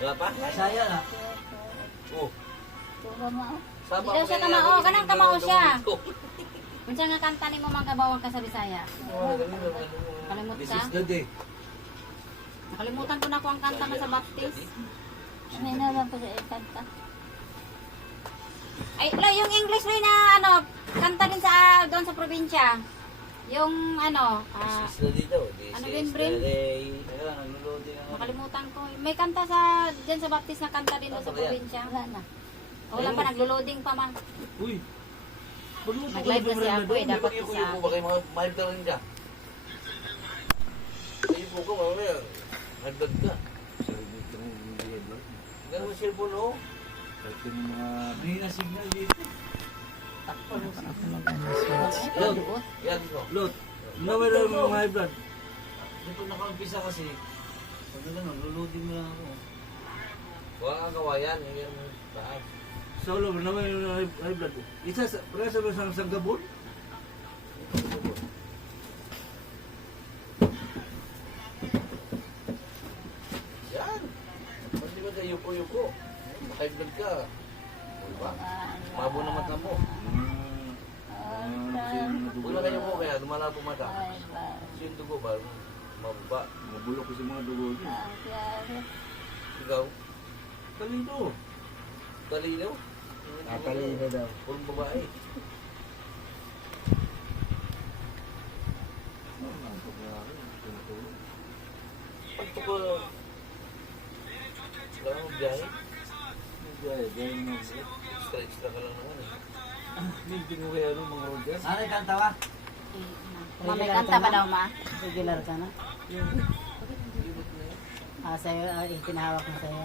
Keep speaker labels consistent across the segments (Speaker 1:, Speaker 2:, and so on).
Speaker 1: Wala pa?
Speaker 2: Saya na.
Speaker 1: Oh. Sama
Speaker 3: Di daw siya kamao. Kanang kamao siya. Unsa nga kanta nimo magabawang ka sa Bisaya? Kalimut
Speaker 2: This
Speaker 3: ka?
Speaker 2: is the day.
Speaker 3: Nakalimutan ko na ko ang kanta nga sa Baptist.
Speaker 4: May naman pa siya ikanta.
Speaker 3: Ay, la, yung English rin na ano, kanta din sa doon sa probinsya. Yung ano, ah,
Speaker 1: This is the day daw. This
Speaker 3: Ano
Speaker 1: is
Speaker 3: din,
Speaker 1: the
Speaker 3: Brin?
Speaker 1: day. Ayun,
Speaker 3: nakalimutan ko. May kanta sa diyan sa Baptist na kanta din doon sa
Speaker 1: Ano
Speaker 3: probinsya.
Speaker 4: Wala na.
Speaker 3: Wala pa naglo-loading pa man.
Speaker 2: Uy.
Speaker 3: Nag-live kasi ako eh, dapat
Speaker 1: Yung
Speaker 3: isa.
Speaker 1: po ba kayo mga mahal ka rin ka? Yung po ko, mamaya. Hagdag ka. Ganun mo cellphone, oh.
Speaker 2: Ito yung mga... May na signal dito.
Speaker 1: Lot. Yan mo.
Speaker 2: Lot. Nawala lang yung mga high blood.
Speaker 1: Dito nakaumpisa kasi.
Speaker 2: Na lang, luluding na lang ako.
Speaker 1: Wala kang kawayan. Yung taas.
Speaker 2: Solo, nawala yung high- high blood. Isa sa... Ba sa sanggabon?
Speaker 1: Yan. Pati ba tayo yuko-yuko? Nakaiblad ka. Diba? Mabo na mata mo. Huwag na kayo po kaya lumalabo mata. Kasi yung dugo ba? Mababa.
Speaker 2: Mabulok ko sa mga dugo dyan.
Speaker 1: Ikaw?
Speaker 2: Talino.
Speaker 1: Talino?
Speaker 2: Ah, talino daw.
Speaker 1: Purong babae. Pagto ko... Wala mo biyahe? Extra extra ka lang naman eh.
Speaker 2: Hindi ko kaya ano mga order.
Speaker 5: Ano kanta ba?
Speaker 3: Ma, may kanta ba daw ma?
Speaker 5: Regular ka na? Ah, sa'yo, ah, itinahawak mo sa'yo.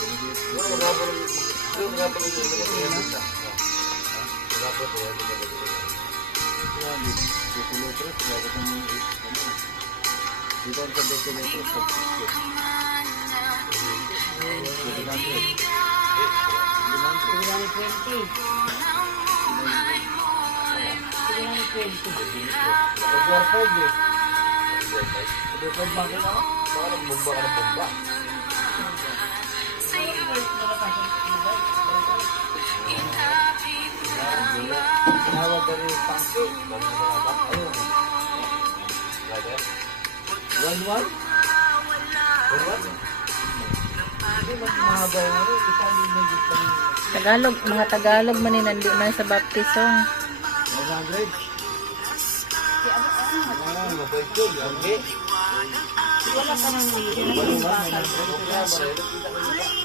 Speaker 1: May ka na ito. Dapat mo na.
Speaker 5: Repair, repair. Ah,
Speaker 1: Puro kayo.
Speaker 2: Hindi na may bigay sa akin. Hindi.
Speaker 5: blooming treat to pair lang.
Speaker 1: Siguro maghapon siguro maghapon ito yung mga kaya na. Maghapon ito yung mga kaya
Speaker 2: Yan, decimeters. Dapat ang ano. Dito ang sa decimeters. Sa picture. Dito natin.
Speaker 5: Sige lang yung 20. Sige lang yung 20.
Speaker 2: Pag-war five eh. Pag-war five bakit ako?
Speaker 1: Baka nagbomba ka ng bomba.
Speaker 2: Tinawag ka rin yung pangke.
Speaker 1: Lalo na mga bak. Ayun. Grabe.
Speaker 2: One-one?
Speaker 1: Forward.
Speaker 2: Hindi, mas mahaba yung ano. Kita yung medyo pang
Speaker 6: Tagalog, mga Tagalog man ni nandun na sa baptist song.
Speaker 2: 100.
Speaker 1: Ah, mabait yun. Hindi.
Speaker 3: Wala pa nang hindi.
Speaker 1: Okay, marami. Kita ko nila.
Speaker 2: Nana, nana puro pangke.
Speaker 3: Natulog ka?
Speaker 6: Pa, ano daw may? Sa isa?
Speaker 3: Hindi na alam kasi yung kanta.
Speaker 1: Ito na lang. Puro dito ko. Kita ko naman yung
Speaker 6: Marirana.
Speaker 2: Ayun, hanap mo na ikaw.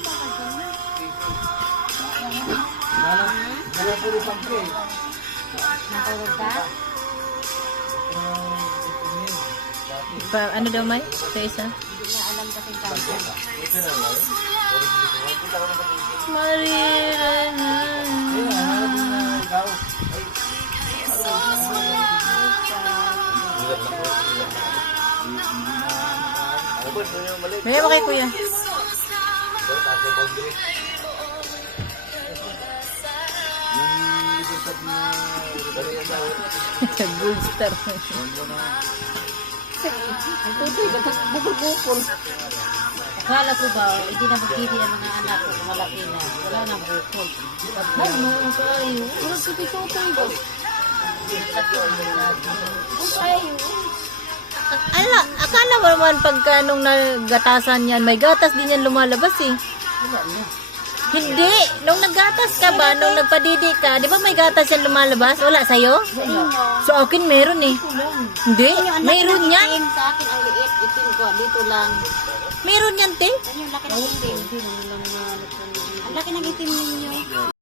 Speaker 1: Hirap na ko. Ano ba? Ito yung mali.
Speaker 6: May ba kay kuya?
Speaker 1: Ito, taas yung boundary.
Speaker 2: Yung libertad na...
Speaker 1: Dali yan sa akin.
Speaker 6: Gold star.
Speaker 2: One-one na.
Speaker 3: Ang tutoy, batas bukol-bukol. Akala ko ba, hindi na magkili ang mga anak ko, malaki na. Wala nang bukol. Ay, mo, ang kayo. Wala ko tutoy ba? Ay,
Speaker 6: Ala, akala mo naman pagka nung nagatasan yan, may gatas din yan lumalabas eh. Hindi, nung naggatas ka ba, nung nagpadidi ka, di ba may gatas yan lumalabas? Wala sa'yo? So akin meron eh. Hindi, mayroon yan.
Speaker 3: sa akin, ang liit, itim ko, dito lang.
Speaker 6: Meron yan, te.
Speaker 3: Yan yung laki ng itim. Ang laki ng itim ninyo.